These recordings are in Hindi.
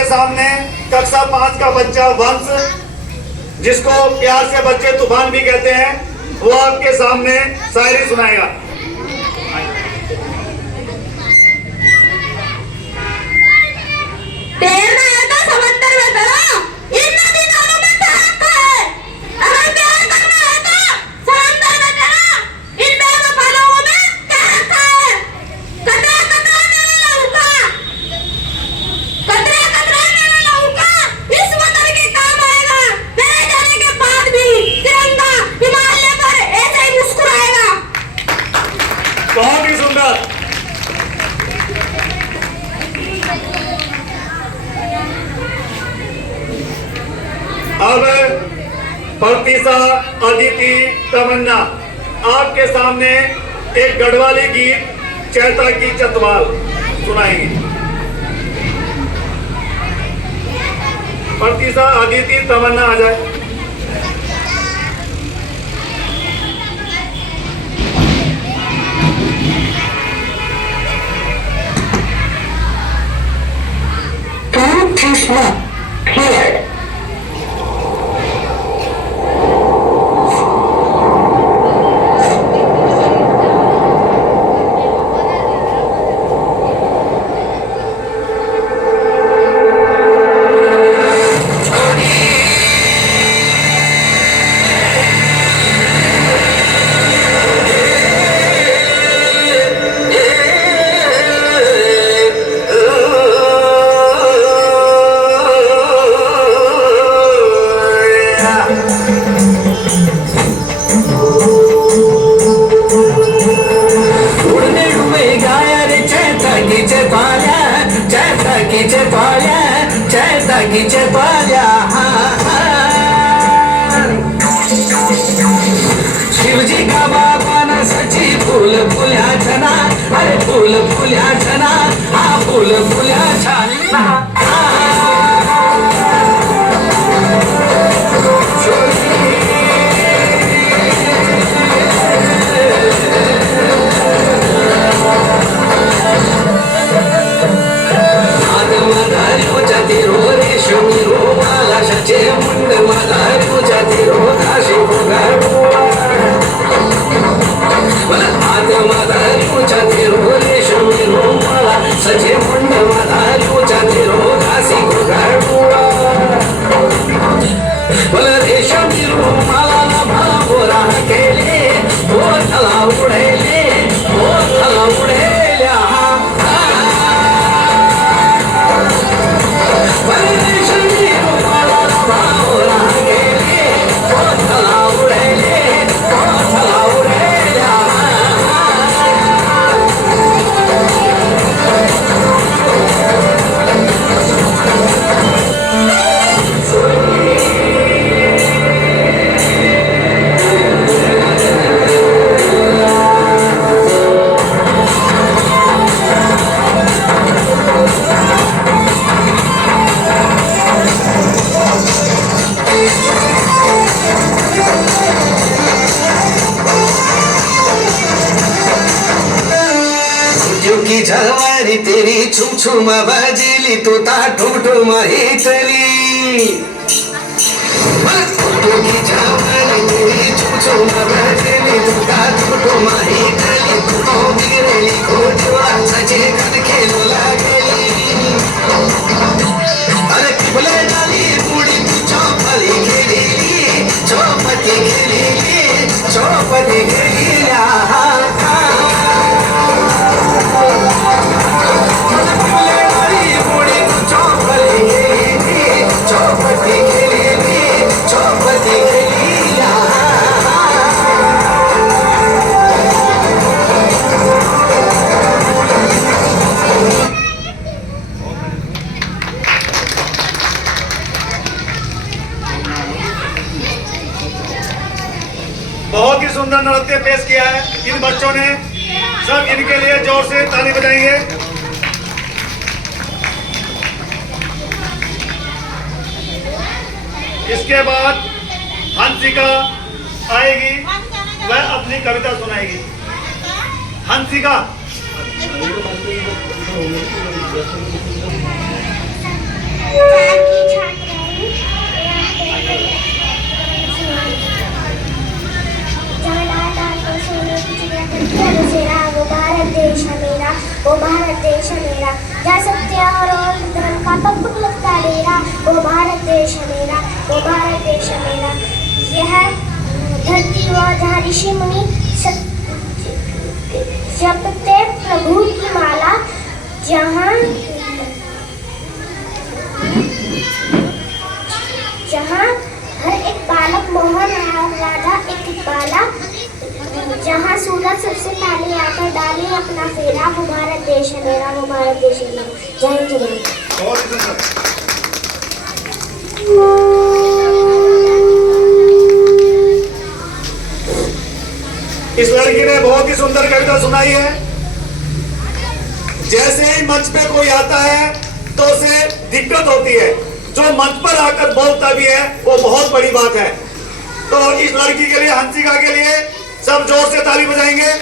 आपके सामने कक्षा 5 का बच्चा वंश, जिसको प्यार से बच्चे तूफान भी कहते हैं, वो आपके सामने शायरी सुनाएगा। बहुत ही सुंदर। अब प्रतिशा, अदिति, तमन्ना आपके सामने एक गढ़वाली गीत चैता की चतवाल सुनाएंगे। प्रतिशा, अदिति, तमन्ना आ जाए। Cleared. शिवजी का बाबा न सची फूल फुल्या छना, अरे फूल फुल्या छना, हा फूल फुल्या छना। झलवारी तेरी छुम छुम बजली तू ता ठुम हिटली, झलवारी तेरी छुम छुम बजली तू ता ठुम हिटली, तू तो बिगड़ली खोटवा सचे कन खेलो लागली, अरे बोले डाली बूढ़ी तू चौपली खेली, चौपती खेली, चौपती खेली। बहुत ही सुंदर नृत्य पेश किया है इन बच्चों ने। सब इनके लिए जोर से ताली बजाएंगे। इसके बाद हंसिका आएगी, वह अपनी कविता सुनाएगी। हंसिका चार की छात्र हूँ। जहाँ लाल लाल को सोने की चिड़िया करती है बसेरा, वो भारत देश है मेरा, वो भारत देश है मेरा। जहाँ सत्य और धर्म का पग लगता डेरा, वो भारत देश है मेरा, वो भारत देश है मेरा। यह धरती व जहाँ ऋषि मुनि जपते प्रभु की माला, जहाँ जहाँ हर एक बालक मोहन और राधा एक बाला, जहाँ सूरज सबसे पहले आकर डाले अपना फेरा, वो भारत देश है मेरा, वो भारत देश है मेरा। जय हिंद जय भारत। बहुत ही सुंदर। इस लड़की ने बहुत ही सुंदर कविता सुनाई है। जैसे ही मंच पे कोई आता है तो उसे दिक्कत होती है, जो मंच पर आकर बोलता भी है वो बहुत बड़ी बात है। तो इस लड़की के लिए, हंसिका के लिए सब जोर से ताली बजाएंगे।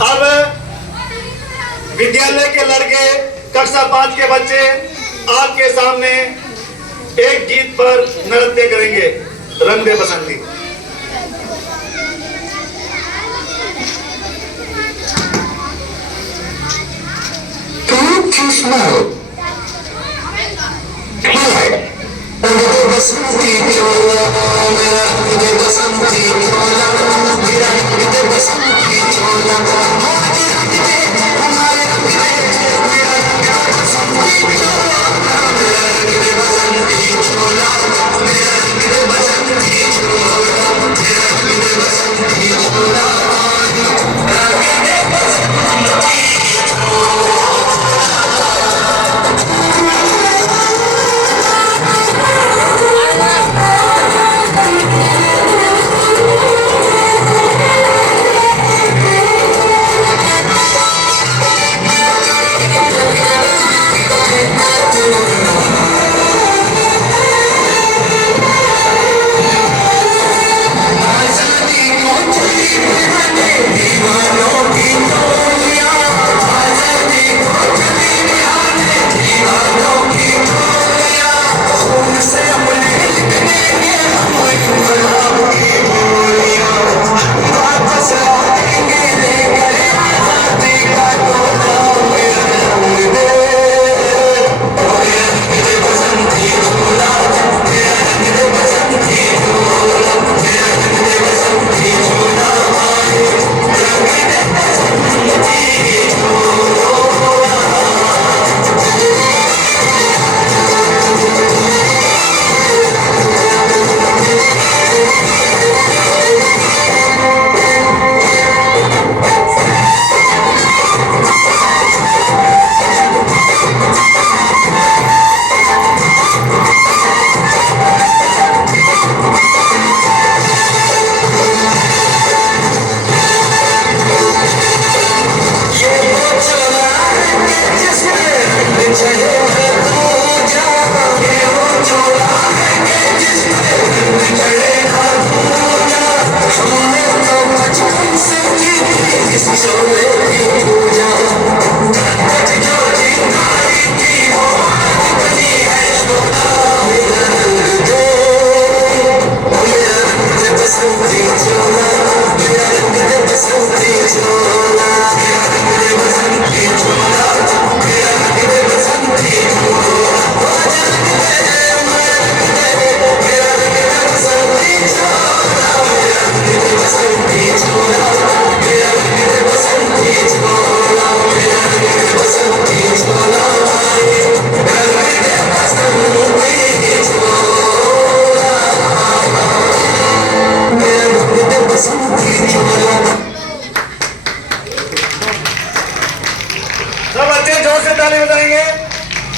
अब विद्यालय के लड़के, कक्षा 5 के बच्चे आपके सामने एक गीत पर नृत्य करेंगे, रंग दे बसंती।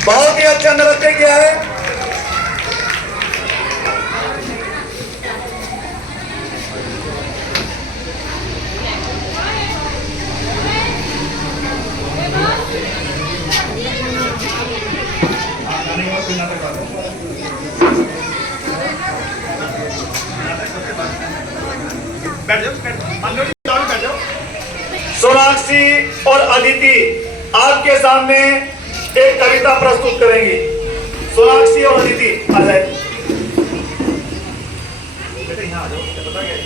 बहुत ही अच्छा नृत्य किया है। गाने के बाद फिर नाटक बात बैठ जाओ, बैठ जाओ। सोनाक्षी और अदिति आपके सामने एक कविता प्रस्तुत करेंगी। सोनाक्षी और अदिति आ जाए बेटे, यहाँ आ जाओ। पता क्या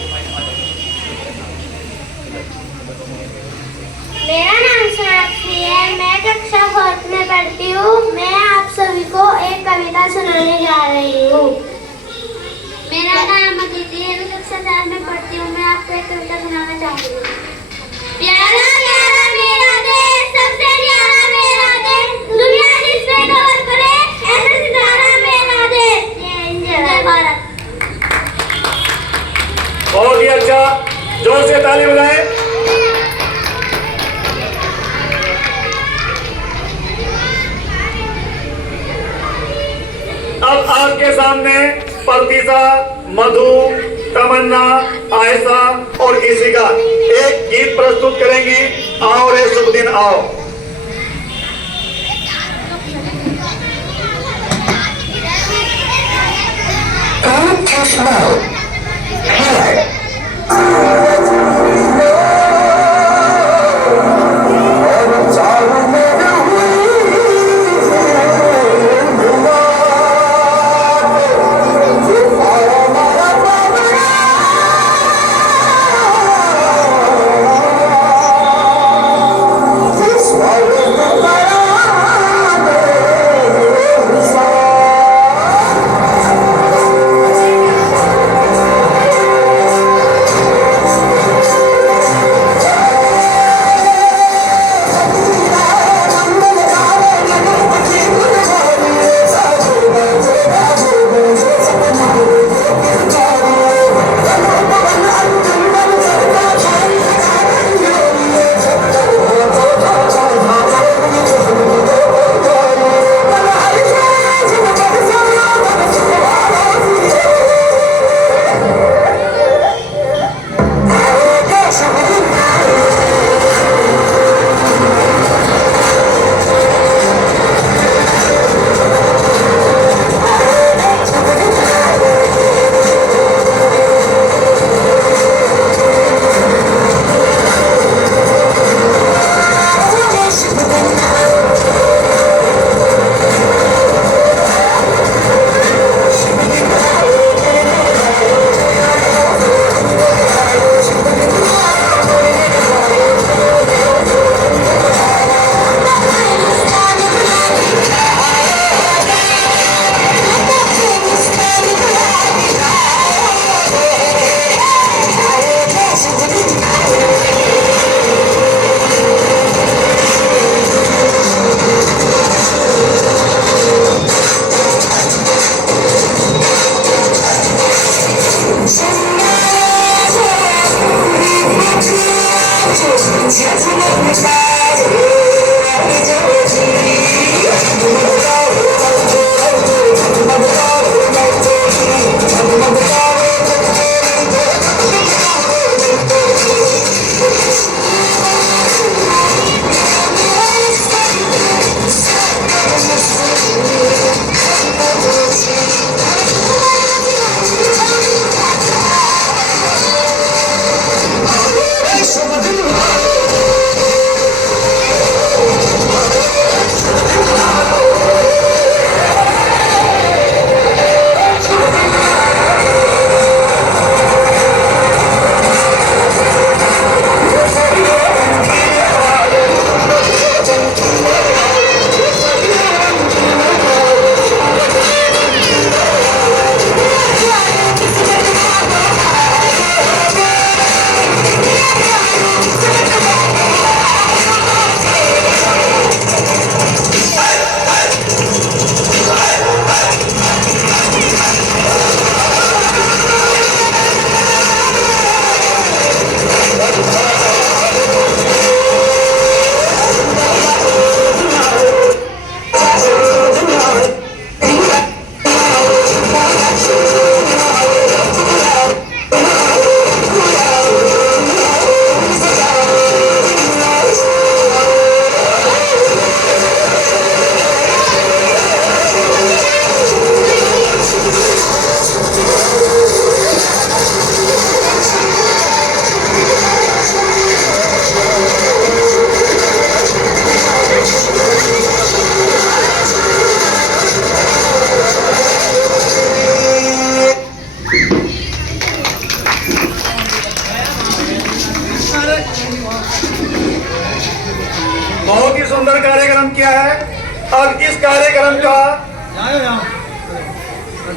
मेरा नाम सोनाक्षी है, मैं कक्षा 4 में पढ़ती हूँ। मैं आप सभी को एक कविता सुनाने जा रही हूँ। मेरा नाम अदिति है, मैं कक्षा 4 में पढ़ती हूँ। मैं आपको एक कविता सुनाना चाहती हूँ। प्यारा प्यारा मेरा देश, सबसे प्यारा मेरा देश, दुनिया जिस पे गौर करे, ऐसा सितारा मेरा देश। जय भारत। बहुत ही अच्छा, जोर से ताली बजाएं। अब आपके सामने प्रतिशा, मधु, तमन्ना, आयशा और इशिका एक गीत प्रस्तुत करेंगी। आओ रे शुभ दिन आओ।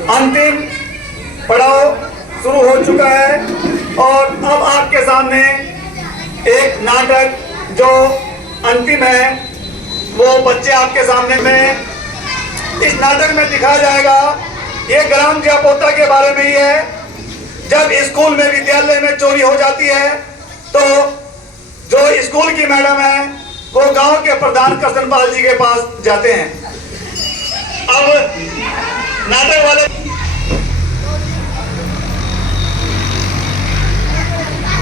अंतिम पड़ाव शुरू हो चुका है और अब आपके सामने एक नाटक जो अंतिम है वो बच्चे आपके सामने में इस नाटक में दिखाया जाएगा। ये ग्राम जयपोता के बारे में ही है। जब स्कूल में विद्यालय में चोरी हो जाती है तो जो स्कूल की मैडम है वो गांव के प्रधान कृष्णपाल जी के पास जाते हैं। अब नाटक वाले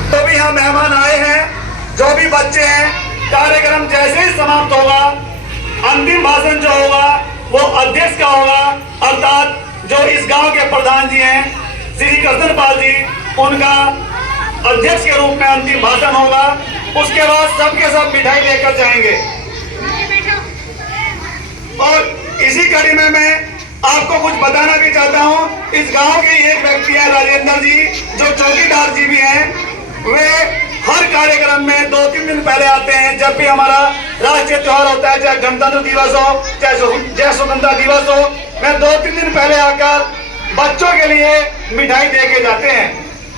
तो भी यहाँ मेहमान आए हैं, जो भी बच्चे हैं, कार्यक्रम जैसे ही समाप्त होगा अंतिम भाषण जो होगा वो अध्यक्ष का होगा, अर्थात जो इस गांव के प्रधान जी हैं श्री कृष्णपाल जी, उनका अध्यक्ष के रूप में अंतिम भाषण होगा। उसके बाद सबके सब मिठाई लेकर जाएंगे। और इसी कड़ी में मैं आपको कुछ बताना भी चाहता हूं। इस गांव के एक व्यक्ति हैं राजेंद्र जी, जो चौकीदार जी भी हैं। वे हर कार्यक्रम में 2-3 दिन पहले आते हैं। जब भी हमारा राष्ट्रीय त्योहार होता है, चाहे गणतंत्र दिवस हो, चाहे जय स्वतंत्रता दिवस हो, मैं 2-3 दिन पहले आकर बच्चों के लिए मिठाई दे के जाते हैं।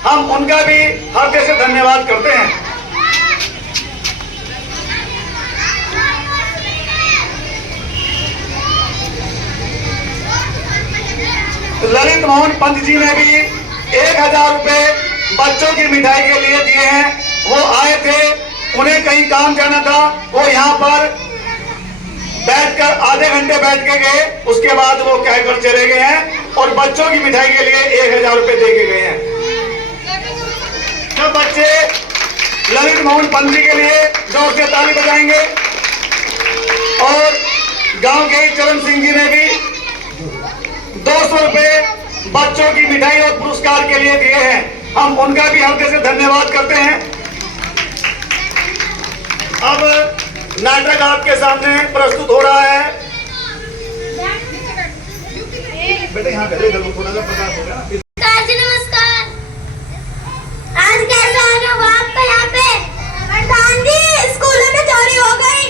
हम उनका भी हृदय से धन्यवाद करते हैं। ललित मोहन पंत जी ने भी 1000 रुपए बच्चों की मिठाई के लिए दिए हैं। वो आए थे, उन्हें कहीं काम जाना था, वो यहाँ पर बैठकर आधे घंटे बैठ के गए, उसके बाद वो कहकर चले गए हैं और बच्चों की मिठाई के लिए 1000 रुपए दे के गए हैं। सब बच्चे ललित मोहन पंत जी के लिए जोर से ताली बजाएंगे। और गांव के चरण सिंह जी ने भी 200 रुपए बच्चों की मिठाई और पुरस्कार के लिए दिए हैं। हम उनका भी हृदय से धन्यवाद करते हैं। अब नाटक आपके सामने प्रस्तुत हो रहा है। बेटे यहाँ कर इधर थोड़ा सा प्रकाश हो गया। नमस्कार। आज कैसा आना हुआ आपका यहाँ पे? प्रधान जी, स्कूलों में चोरी हो गई।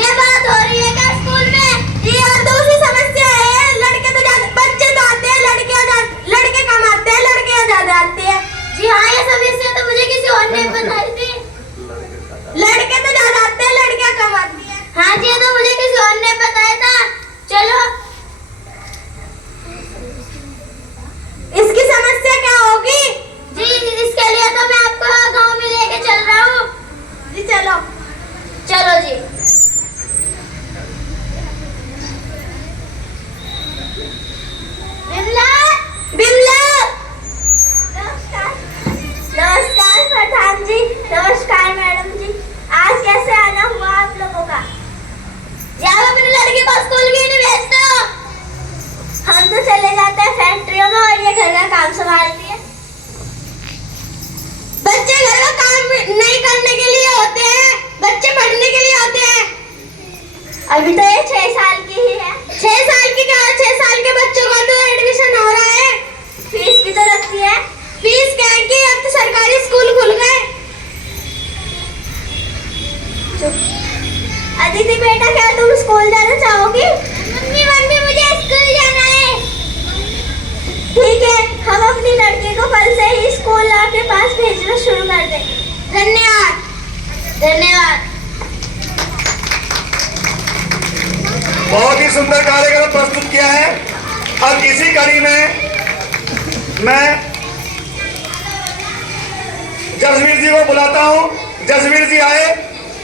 ये बात हो रही है क्या स्कूल में? ये और दूसरी समस्या है, लड़के तो बच्चे तो आते हैं, लड़के कम आते हैं, लड़कियां ज्यादा आती है। जी हाँ, ये समस्या तो मुझे किसी और ने बताई थी। लड़के तो ज्यादा आते हैं, लड़कियां कम आती है। हाँ जी, तो मुझे किसी और ने बताया था। चलो, इसकी समस्या क्या होगी? जी, इसके लिए तो मैं आपको गांव में लेके चल रहा हूँ। जी चलो, चलो जी। नमस्कार प्रधान जी, नमस्कार मैडम जी। आज कैसे आना हुआ आप लोगों का? आप अपनी लड़की को स्कूल क्यों नहीं भेजते हो? हम तो चले जाते हैं फैक्ट्रियों में और ये घर का काम संभालती है। बच्चे घर का काम नहीं करने के लिए होते हैं, बच्चे पढ़ने के लिए होते हैं। अभी तो ये 6 साल की ही है। 6 साल की क्या? 6 साल के बच्चों का तो एडमिशन हो रहा है, फीस भी तो लगती है। फीस क्या है कि अब तो सरकारी स्कूल खुल गए। अदिति बेटा, क्या तुम स्कूल जाना चाहोगी? मम्मी मुझे स्कूल जाना है। ठीक है, हम अपनी लड़की को कल से ही स्कूल आपके पास भेजना शुरू कर देंगे। धन्यवाद। धन्यवाद। बहुत ही सुंदर कार्यक्रम प्रस्तुत किया है। अब इसी कड़ी में मैं जसवीर जी को बुलाता हूं। जसवीर जी आए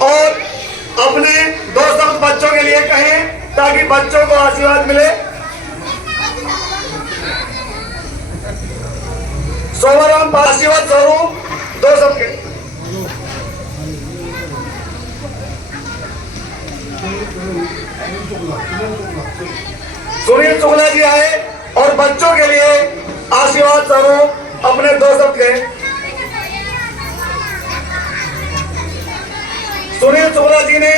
और अपने 2 शब्द बच्चों के लिए कहें ताकि बच्चों को आशीर्वाद मिले। सोमराम आशीर्वाद स्वरूप 2 शब्द के। सुनील शुक्ला जी आए और बच्चों के लिए आशीर्वाद स्वरूप अपने 2 शब्द के। सुनील शुक्ला जी ने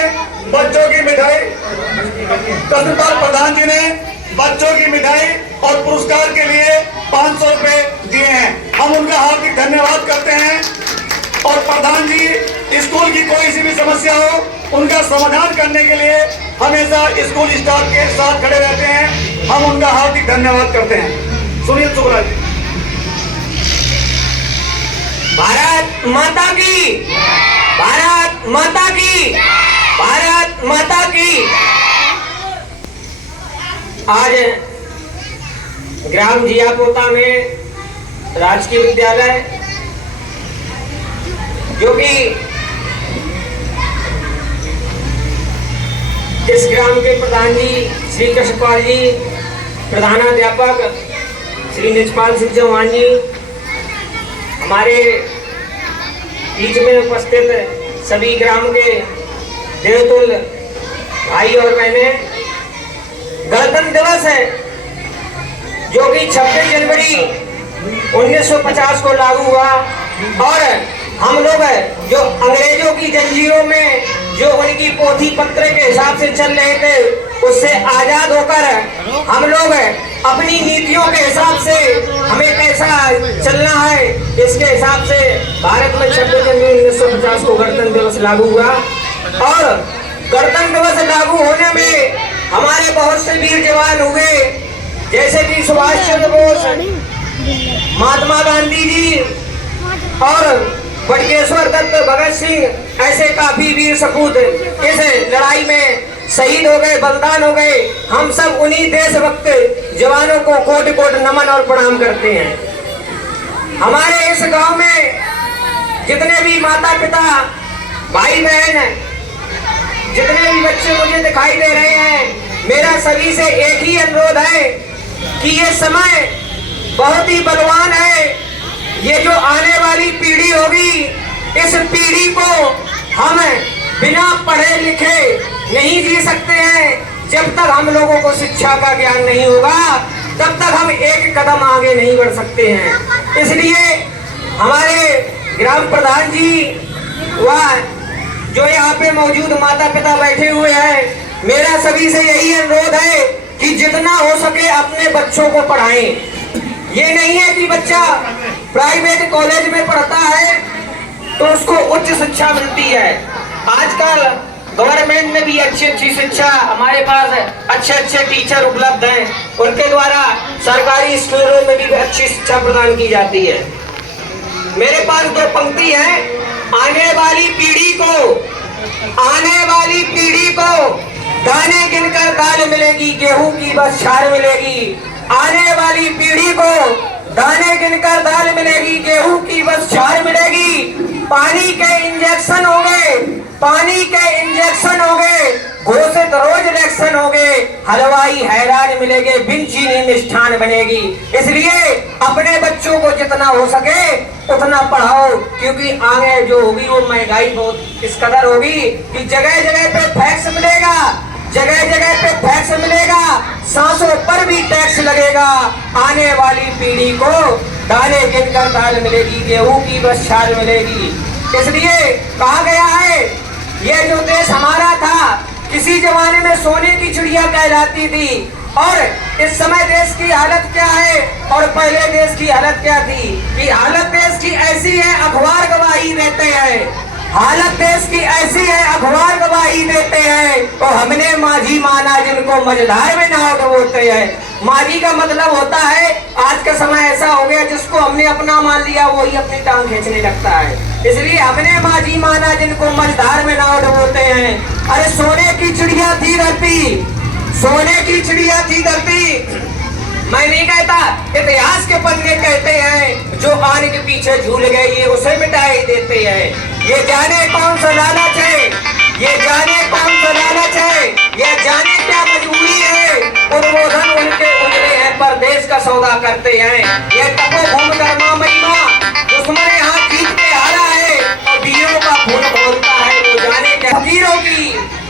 बच्चों की मिठाई, कृष्णपाल प्रधान जी ने बच्चों की मिठाई और पुरस्कार के लिए 500 रुपए दिए हैं। हम उनका हार्दिक धन्यवाद करते हैं। और प्रधान जी स्कूल की कोई सी भी समस्या हो उनका समाधान करने के लिए हमेशा स्कूल स्टाफ के साथ खड़े रहते हैं। हम उनका हार्दिक धन्यवाद करते हैं। सुनील सुब्राज। भारत माता की, भारत माता की, भारत माता की। आज ग्राम जियापोता में राजकीय विद्यालय, जो कि इस ग्राम के प्रधान जी श्री कृष्णपाल जी, प्रधानाध्यापक श्री निजपाल सिंह चौहान जी, हमारे बीच में उपस्थित सभी ग्राम के देवतुल भाई और बहनें, गणतंत्र दिवस है जो कि 26 जनवरी 1950 को लागू हुआ और हम लोग जो अंग्रेजों की जंजीरों में जो उनकी पोथी पत्र के हिसाब से चल रहे थे, उससे आजाद होकर हम लोग अपनी नीतियों के हिसाब से हमें कैसा चलना है, इसके हिसाब से भारत में 26 जनवरी 1950 को गणतंत्र दिवस लागू हुआ। और गणतंत्र दिवस लागू होने में हमारे बहुत से वीर जवान हुए, जैसे कि सुभाष चंद्र बोस, महात्मा गांधी जी और बटुकेश्वर दत्त, भगत सिंह, ऐसे काफी वीर सपूत इस लड़ाई में शहीद हो गए, बलिदान हो गए। हम सब उन्हीं देशभक्त जवानों को कोटि कोटि नमन और प्रणाम करते हैं। हमारे इस गांव में जितने भी माता पिता, भाई बहन, जितने भी बच्चे मुझे दिखाई दे रहे हैं, मेरा सभी से एक ही अनुरोध है कि ये समय बहुत ही बलवान है। ये जो आने वाली पीढ़ी होगी, इस पीढ़ी को हम बिना पढ़े लिखे नहीं जी सकते हैं। जब तक हम लोगों को शिक्षा का ज्ञान नहीं होगा, तब तक हम एक कदम आगे नहीं बढ़ सकते हैं। इसलिए हमारे ग्राम प्रधान जी व जो यहाँ पे मौजूद माता पिता बैठे हुए हैं, मेरा सभी से यही अनुरोध है कि जितना हो सके अपने बच्चों को पढ़ाएं। ये नहीं है कि बच्चा प्राइवेट कॉलेज में पढ़ता है तो उसको उच्च शिक्षा मिलती है। आजकल गवर्नमेंट में भी अच्छी शिक्षा, हमारे पास अच्छे टीचर उपलब्ध हैं, उनके द्वारा सरकारी स्कूलों में भी अच्छी शिक्षा प्रदान की जाती है। मेरे पास दो पंक्ति है, आने वाली पीढ़ी को दाने गिनकर दाल मिलेगी, गेहूं की बस छाल मिलेगी। आने वाली पीढ़ी को दाने गिनकर दाल मिलेगी, गेहूं की बस छाल मिलेगी। पानी के इंजेक्शन होंगे, घोषित रोज इलेक्शन होंगे, हलवाई हैरान मिलेंगे, बिन चीनी मिष्ठान बनेगी। इसलिए अपने बच्चों को जितना हो सके उतना पढ़ाओ, क्योंकि आगे जो होगी वो महंगाई बहुत इस कदर होगी कि जगह जगह पे टैक्स मिलेगा, सांसों पर भी टैक्स लगेगा। आने वाली पीढ़ी को दाने गिनकर दाल मिलेगी, गेहूं की बस छाल मिलेगी। इसलिए कहा गया है, ये जो देश हमारा था किसी जमाने में सोने की चिड़िया कहलाती थी, और इस समय देश की हालत क्या है और पहले देश की हालत क्या थी। कि हालत देश की ऐसी है, अखबार गवाही देते हैं। हालत देश की ऐसी है, अखबार गवाही देते हैं। तो हमने माझी माना जिनको मझधार में नाव डुबोते हैं। माझी का मतलब होता है, आज का समय ऐसा हो गया जिसको हमने अपना मान लिया वही अपनी टांग खींचने लगता है। इसलिए हमने माझी माना जिनको मझधार में नाव डुबोते हैं। अरे सोने की चिड़िया थी धरती, मैं नहीं कहता, इतिहास के पन्ने कहते हैं, जो आने के पीछे झूल गए ये उसे मिटाई देते हैं। ये जाने कौन सा लालच है, ये जाने क्या मजबूरी है, उद्बोधन उनके उजले हैं पर देश का सौदा करते हैं। ये तपोभूम कर्मा महिमा, दुश्मन यहाँ जीत के हारा है और वीरों का खून बोलता है, वो जाने क्या। फकीरों की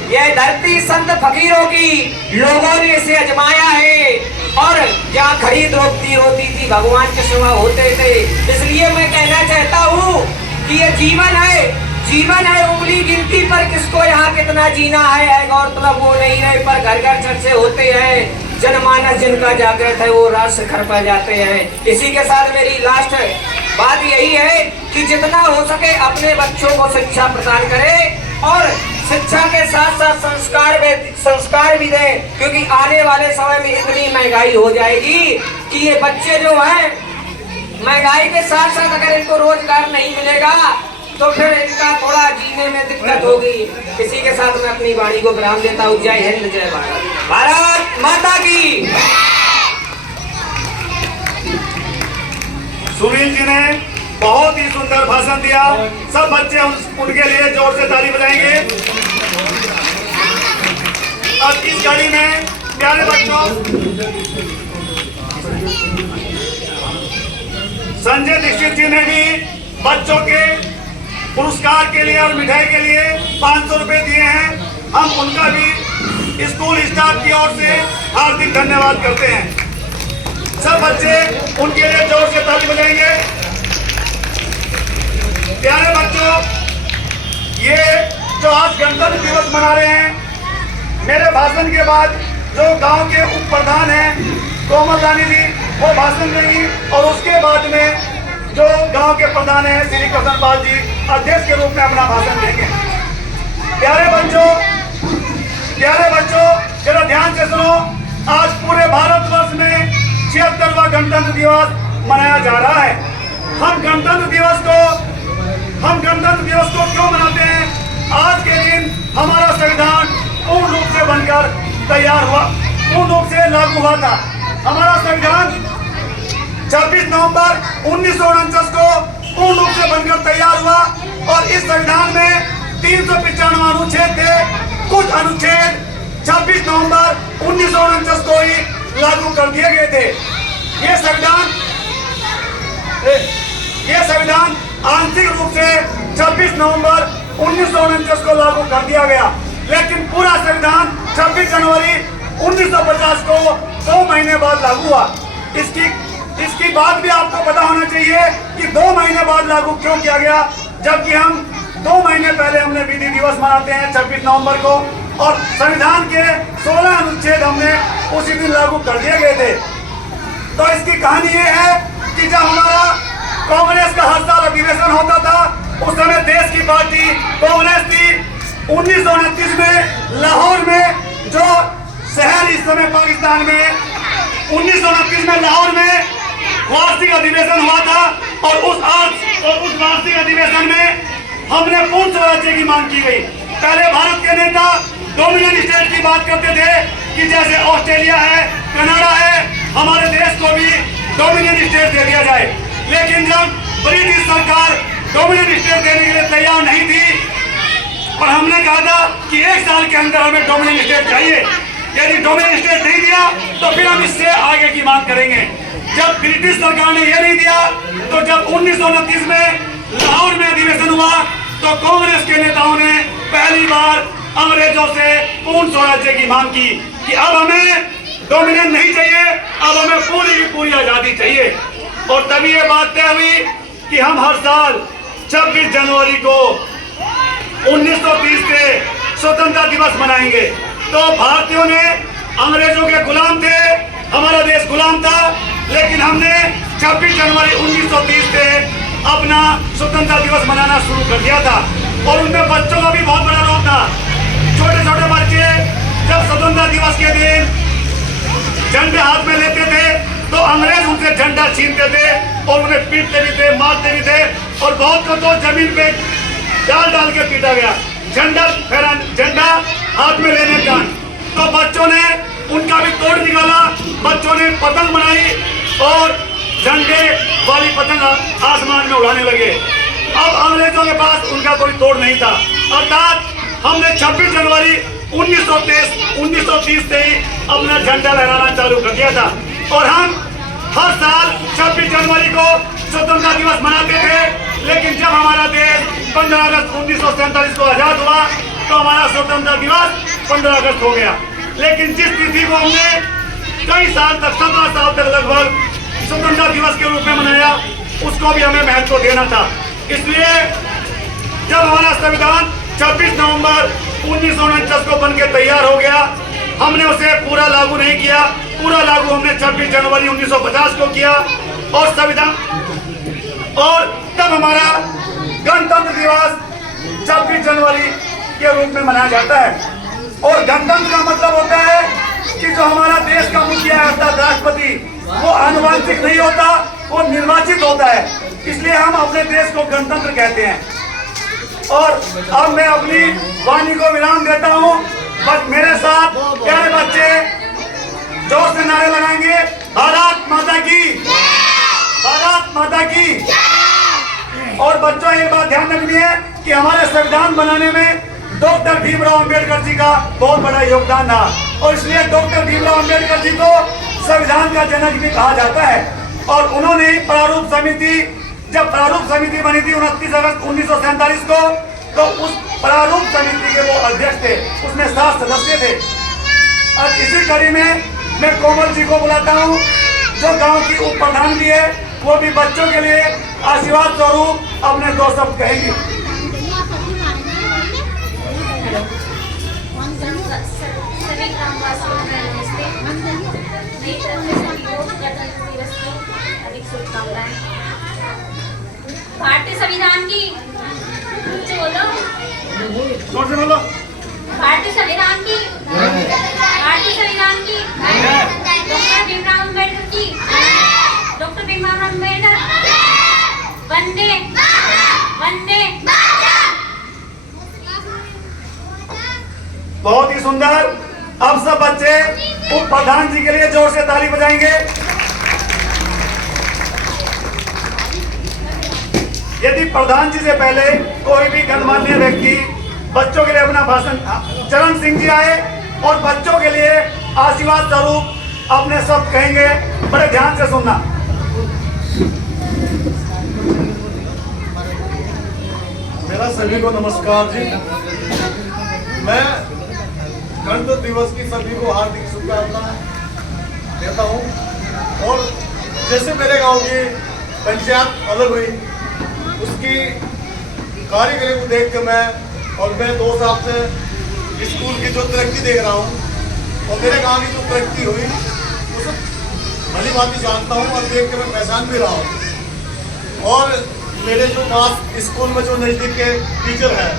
यह धरती संत फकीरों की, लोगों ने इसे अजमाया है, और जहाँ खरीद रोकती होती थी भगवान के सिवा होते थे। इसलिए मैं कहना चाहता हूँ कि ये जीवन है उंगली गिनती पर किसको यहाँ कितना जीना है गौरतलब वो नहीं रहे, पर घर घर चर्चे होते हैं। जनमानस जिनका जागृत है वो राष्ट्र घर पर जाते हैं। इसी के साथ मेरी लास्ट बात यही है कि जितना हो सके अपने बच्चों को शिक्षा प्रदान करें और शिक्षा के साथ साथ संस्कार भी दें, क्योंकि आने वाले समय में इतनी महंगाई हो जाएगी कि ये बच्चे जो हैं, महंगाई के साथ साथ अगर इनको रोजगार नहीं मिलेगा तो फिर इनका थोड़ा जीने में दिक्कत होगी। इसी के साथ मैं अपनी वाणी को विराम देता हूँ। जय हिंद, जय भारत, भारत माता की। सुनील जी ने बहुत ही सुंदर भाषण दिया। सब बच्चे उनके लिए जोर से ताली बजाएंगे। अब इस घड़ी में प्यारे बच्चों, संजय दीक्षित जी ने भी बच्चों के पुरस्कार के लिए और मिठाई के लिए 500 रुपए दिए हैं। हम उनका भी स्कूल स्टाफ की ओर से हार्दिक धन्यवाद करते हैं। सब बच्चे उनके लिए जोर से ताली बजाएंगे। प्यारे बच्चों, ये जो आज गणतंत्र दिवस मना रहे हैं, मेरे भाषण के बाद जो गांव के उप प्रधान हैं कोमल रानी जी, वो भाषण देंगी और उसके बाद में जो गांव के प्रधान हैं श्री कृष्ण पाल जी अध्यक्ष के रूप में अपना भाषण देंगे। प्यारे बच्चों, जरा ध्यान से सुनो। आज पूरे भारतवर्ष में 76वां गणतंत्र दिवस मनाया जा रहा है। हम गणतंत्र दिवस को क्यों मनाते हैं? आज के दिन हमारा संविधान पूर्ण रूप से बनकर तैयार हुआ, पूर्ण रूप से लागू हुआ था। हमारा संविधान 26 नवंबर 1949 को पूर्ण रूप से बनकर तैयार हुआ और इस संविधान में 395 अनुच्छेद थे। कुछ अनुच्छेद 26 नवंबर 1949 को ही लागू कर दिए गए थे। ये संविधान आंशिक रूप से 26 नवंबर 1949 को लागू कर दिया गया, लेकिन पूरा संविधान 26 जनवरी 1950 को 2 महीने बाद लागू हुआ। इसकी बात भी आपको पता होना चाहिए कि 2 महीने बाद लागू क्यों किया गया, जबकि हम 2 महीने पहले हमने विधि दिवस मनाते हैं 26 नवंबर को, और संविधान के 16 अनुच्छेद हमने उसी दिन लागू कर दिए गए थे। तो इसकी कहानी ये है कि जब हमारा कांग्रेस का हर साल अधिवेशन होता था, उस समय देश की पार्टी कांग्रेस थी। 1929 में लाहौर में, जो शहर इस समय पाकिस्तान में, 1929 में लाहौर में वार्षिक अधिवेशन हुआ था और उस वार्षिक अधिवेशन में हमने पूर्ण स्वराज्य की मांग की गई। पहले भारत के नेता डोमिनियन स्टेट की बात करते थे कि जैसे ऑस्ट्रेलिया है, कनाडा है, हमारे देश को भी डोमिनियन स्टेट दे दिया जाए। लेकिन जब ब्रिटिश सरकार डोमिनियन स्टेट देने के लिए तैयार नहीं थी और हमने कहा था कि 1 साल के अंदर हमें डोमिनियन स्टेट चाहिए, यदि डोमिनियन स्टेट नहीं दिया तो फिर हम इससे आगे की मांग करेंगे। जब ब्रिटिश सरकार ने यह नहीं दिया तो जब 1929 में लाहौर में अधिवेशन हुआ तो कांग्रेस के नेताओं ने पहली बार अंग्रेजों से पूर्ण स्वराज्य की मांग की कि अब हमें डोमिनियन नहीं चाहिए, अब हमें पूरी की पूरी आजादी चाहिए। और तभी ये बात तय हुई कि हम हर साल 26 जनवरी को 1930 के स्वतंत्रता दिवस मनाएंगे। तो भारतीयों ने अंग्रेजों के गुलाम थे, हमारा देश गुलाम था, लेकिन हमने 26 जनवरी 1930 से अपना स्वतंत्रता दिवस मनाना शुरू कर दिया था। और उनमें बच्चों का भी बहुत बड़ा रोल था। छोटे छोटे बच्चे जब स्वतंत्रता दिवस के दिन झंडे हाथ में लेते थे तो अंग्रेज उनसे झंडा छीनते थे और उन्हें पीटते भी थे, मारते भी थे, और बहुत को तो जमीन पे डाल के पीटा गया झंडा हाथ में लेने का। तो बच्चों ने उनका भी तोड़ निकाला, बच्चों ने पतंग बनाई और झंडे वाली पतंग आसमान में उड़ाने लगे। अब अंग्रेजों के पास उनका कोई तोड़ नहीं था, अर्थात हमने 26 जनवरी 1930 से ही अपना झंडा लहराना चालू कर दिया था। और हम हर साल 26 जनवरी को स्वतंत्रता दिवस मनाते थे। लेकिन जब हमारा देश 15 अगस्त 1947 को आजाद हुआ तो हमारा स्वतंत्रता दिवस 15 अगस्त हो गया। लेकिन जिस तिथि को हमने कई साल तक, 17 साल तक लगभग स्वतंत्रता दिवस के रूप में मनाया, उसको भी हमें महत्व देना था। इसलिए जब हमारा संविधान 26 नवंबर 1949 को बनकर तैयार हो गया, हमने उसे पूरा लागू नहीं किया। पूरा लागू हमने 26 जनवरी 1950 को किया और संविधान, और तब हमारा गणतंत्र दिवस 26 जनवरी के रूप में मनाया जाता है। और गणतंत्र का मतलब होता है कि जो हमारा देश का मुखिया है अर्थात राष्ट्रपति, वो आनुवंशिक नहीं होता, वो निर्वाचित होता है। इसलिए हम अपने देश को गणतंत्र कहते हैं। और अब मैं अपनी वाणी को विराम देता हूँ। बस मेरे साथ प्यारे बच्चे जोर से नारे लगाएंगे, भारत माता की, भारत माता की। और बच्चों एक बात ध्यान रखनी है कि हमारे संविधान बनाने में डॉक्टर भीमराव अंबेडकर जी का बहुत बड़ा योगदान रहा और इसलिए डॉक्टर भीमराव अंबेडकर जी को संविधान का जनक भी कहा जाता है। और उन्होंने प्रारूप समिति, जब प्रारूप समिति बनी थी 29 अगस्त 1947 को, तो उस प्रारूप समिति के वो अध्यक्ष थे, उसमें 7 सदस्य थे। और इसी कड़ी में मैं कोमल जी को बुलाता हूँ, जो गांव की उप प्रधान भी है, वो भी बच्चों के लिए आशीर्वाद स्वरूप अपने 2 शब्द कहेंगी। सभी ग्रामवासियों को नमस्ते। मेरी तरफ से सभी को गणतंत्र दिवस की अधिक शुभकामनाएं। भारतीय संविधान की बोलो, जोर से बोलो। भारतीय संविधान की, भारतीय संविधान की, डॉक्टर भीमराव अम्बेडकर की, डॉक्टर भीमराव अम्बेडकर, वंदे वंदे। बहुत ही सुंदर। अब सब बच्चे उप प्रधान जी के लिए जोर से ताली बजाएंगे। यदि प्रधान जी से पहले कोई भी गणमान्य व्यक्ति बच्चों के लिए अपना भाषण, चरण सिंह जी आए और बच्चों के लिए आशीर्वाद स्वरूप अपने शब्द कहेंगे, बड़े ध्यान से सुनना। मेरा सभी को नमस्कार जी। मैं गणतंत्र दिवस की सभी को हार्दिक शुभकामनाएं देता हूं। और जैसे मेरे गांव की पंचायत अलग हुई, उसकी कारीगरी को देख कर मैं 2 साल से स्कूल की जो तरक्की देख रहा हूं और मेरे गांव की जो तरक्की हुई उसे भली भांति जानता हूं और देख के मैं पहचान भी रहा हूं। और मेरे जो पास स्कूल में जो नज़दीक के टीचर हैं,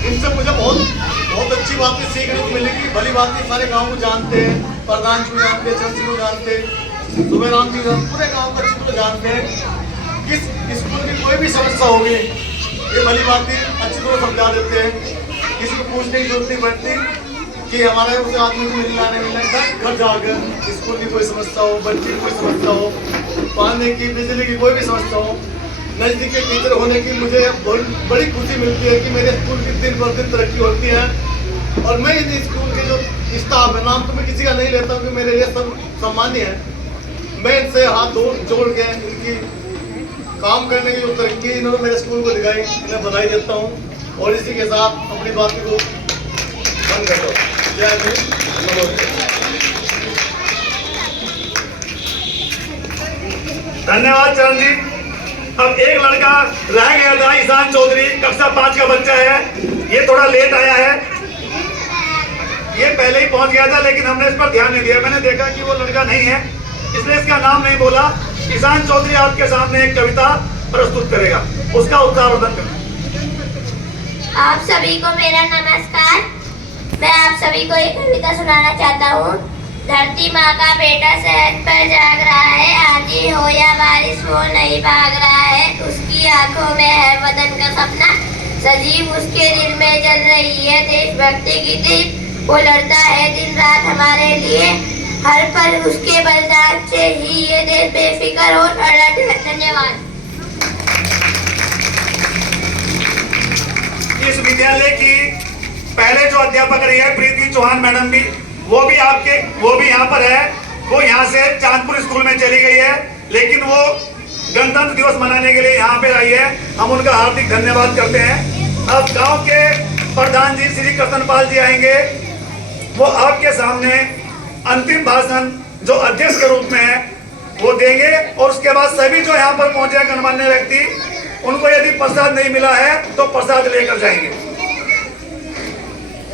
उनसे मुझे बहुत अच्छी बातें सीखने को मिलेगी। भली भांति सारे गांव को जानते हैं, प्रधान जी को जानते हैं, चंद जी को जानते हैं, सुबेराम जी को, पूरे गांव को अच्छी तरह जानते हैं। किस स्कूल की कोई भी समस्या होगी ये भली भांति अच्छी तरह समझा देते हैं। किसी को पूछने की जरूरत नहीं पड़ती कि हमारे उस आदमी को मिलना नहीं मिलना। घर जाकर स्कूल की कोई समस्या हो, बच्चे की कोई समस्या हो, पानी की, बिजली की कोई भी समस्या हो, नज़दीक के टीचर होने की मुझे बड़ी खुशी मिलती है कि मेरे स्कूल की दिन पर दिन तरक्की होती है। और मैं इन स्कूल के जो स्टाफ है, नाम तो मैं किसी का नहीं लेता हूँ कि मेरे लिए सब सम्मान्य है। मैं इनसे हाथ जोड़ के इनकी काम करने की जो तरक्की इन्होंने मेरे स्कूल को दिखाई, इन्हें बधाई देता हूँ। और इसी के साथ अपनी बात को बंद करता हूँ। जय हिंद। धन्यवाद चरण जी। अब एक लड़का रह गया था, ईशान चौधरी, कक्षा 5 का बच्चा है। ये थोड़ा लेट आया है, ये पहले ही पहुंच गया था, लेकिन हमने इस पर ध्यान नहीं दिया। मैंने देखा कि वो लड़का नहीं है, इसलिए इसका नाम नहीं बोला। ईशान चौधरी आपके सामने एक कविता प्रस्तुत करेगा, उसका उत्तरावर्धन करें। आप सभी को मेरा नमस्कार। मैं आप सभी को एक कविता सुनाना चाहता हूँ। धरती माँ का बेटा सेहत पर जाग रहा है, आंधी हो या बारिश वो नहीं भाग रहा है। उसकी आंखों में है वतन का सपना, सजीव उसके दिल में जल रही है देशभक्ति की दीप। वो लड़ता है दिन रात हमारे लिए, हर पल उसके बलिदान से ही ये देश बेफिक्र और अड़ट है। धन्यवाद। इस विद्यालय की पहले जो अध्यापक रही है प्रीति चौहान मैडम भी, वो भी यहाँ पर है। वो यहाँ से चांदपुर स्कूल में चली गई है, लेकिन वो गणतंत्र दिवस मनाने के लिए यहाँ पे आई है। हम उनका हार्दिक धन्यवाद करते हैं। अब गांव के प्रधान जी श्री कृष्णपाल जी आएंगे। वो आपके सामने अंतिम भाषण जो अध्यक्ष के रूप में है वो देंगे, और उसके बाद सभी जो यहाँ पर पहुंचे गणमान्य व्यक्ति, उनको यदि प्रसाद नहीं मिला है तो प्रसाद लेकर जाएंगे,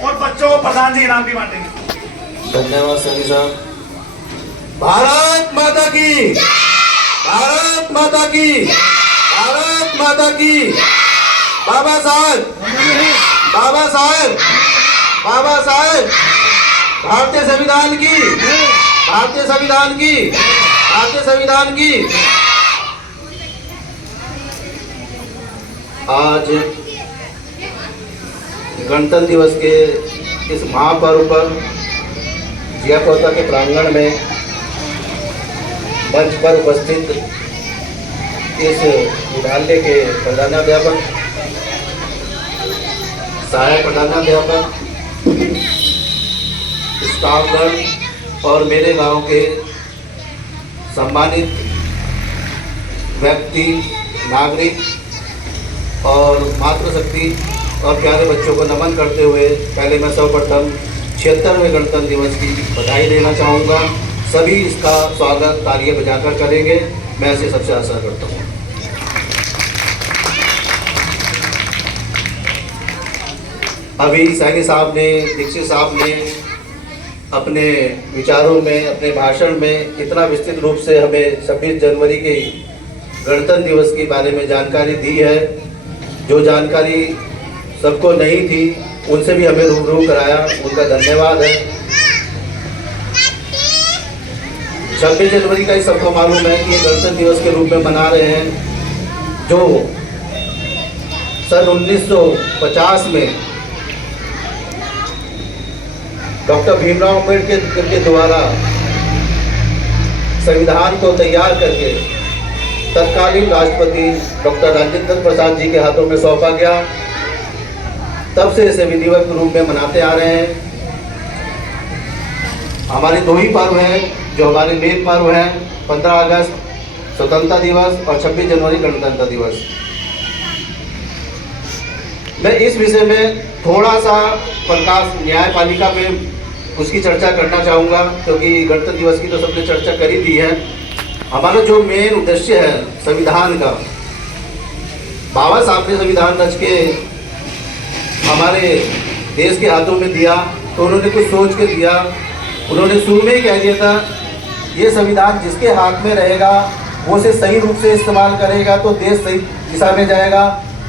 और बच्चों को प्रधान जी इनाम भी बांटेंगे। धन्यवाद सनी साहब। भारत माता की, भारत माता की, भारत माता की। बाबा साहब बाबा साहेब भारतीय संविधान की, भारतीय संविधान की, भारतीय संविधान की। आज गणतंत्र दिवस के इस महापर्व पर जियापौता के प्रांगण में मंच पर उपस्थित इस विद्यालय के प्रधानाध्यापक, सहायक प्रधानाध्यापक, स्टाफगण और मेरे गांव के सम्मानित व्यक्ति, नागरिक और मातृशक्ति और प्यारे बच्चों को नमन करते हुए पहले मैं सर्वप्रथम 76वें गणतंत्र दिवस की बधाई देना चाहूँगा। सभी इसका स्वागत तालियां बजाकर करेंगे, मैं ऐसे सबसे आशा करता हूँ। अभी सैनी साहब ने, दीक्षित साहब ने अपने विचारों में, अपने भाषण में इतना विस्तृत रूप से हमें 26 जनवरी के गणतंत्र दिवस के बारे में जानकारी दी है। जो जानकारी सबको नहीं थी उनसे भी हमें रूबरू कराया, उनका धन्यवाद है। 26 जनवरी का ही सबको मालूम है कि ये गणतंत्र दिवस के रूप में मना रहे हैं, जो सन 1950 में डॉक्टर भीमराव अम्बेडकर के द्वारा संविधान को तैयार करके तत्कालीन राष्ट्रपति डॉक्टर राजेंद्र प्रसाद जी के हाथों में सौंपा गया। तब से इसे विधिवत रूप में मनाते आ रहे हैं। हमारे दो ही पर्व हैं जो हमारे मेन पर्व हैं, 15 अगस्त स्वतंत्रता दिवस और 26 जनवरी गणतंत्र दिवस। मैं इस विषय में थोड़ा सा प्रकाश न्यायपालिका में उसकी चर्चा करना चाहूँगा, क्योंकि गणतंत्र दिवस की तो सबने चर्चा कर ही दी है। हमारा जो मेन उद्देश्य है संविधान का, बाबा साहब ने संविधान रच के हमारे देश के हाथों में दिया, तो उन्होंने कुछ सोच के दिया। उन्होंने शुरू में ही कह दिया था, ये संविधान जिसके हाथ में रहेगा वो उसे सही रूप से इस्तेमाल करेगा तो देश सही दिशा में जाएगा,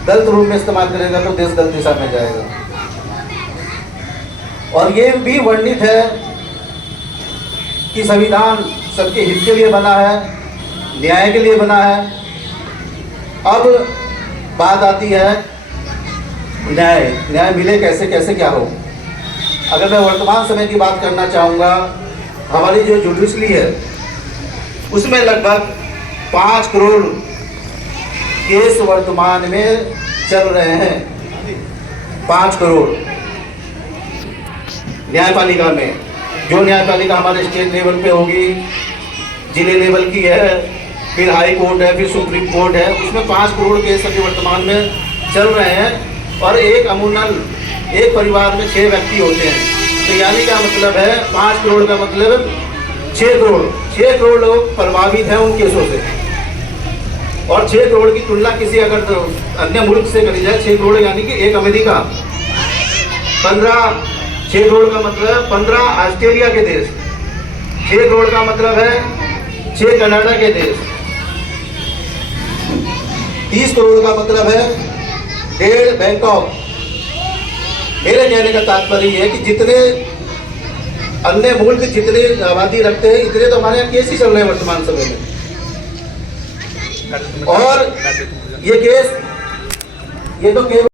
गलत रूप में इस्तेमाल करेगा तो देश गलत दिशा में जाएगा। और ये भी वर्णित है कि संविधान सबके हित के लिए बना है, न्याय के लिए बना है। अब बात आती है न्याय मिले कैसे, कैसे क्या हो। अगर मैं वर्तमान समय की बात करना चाहूँगा, हमारी जो जुडिशरी है उसमें लगभग 5 करोड़ केस वर्तमान में चल रहे हैं। 5 करोड़ न्यायपालिका में, जो न्यायपालिका हमारे स्टेट लेवल पे होगी, जिले लेवल की है, फिर हाई कोर्ट है, फिर सुप्रीम कोर्ट है, उसमें 5 करोड़ केस अभी वर्तमान में चल रहे हैं। और एक अमूमन एक परिवार में 6 व्यक्ति होते हैं, तो यानी क्या मतलब है, 5 करोड़ का मतलब 6 करोड़। 6 करोड़ लोग प्रभावित हैं उन केसों से। और 6 करोड़ की तुलना किसी अगर तो अन्य मुल्क से करी जाए, 6 करोड़ यानी कि एक अमेरिका, 6 करोड़ का मतलब 15 ऑस्ट्रेलिया के देश, 6 करोड़ का मतलब है 6 कनाडा के देश, 30 करोड़ का मतलब है 1.5 बैंकॉक। मेरे कहने का तात्पर्य है कि जितने अन्य मुल्क जितने आबादी रखते हैं, इतने तो हमारे यहाँ केस ही चल रहे हैं वर्तमान समय में। और ये केस ये तो केवल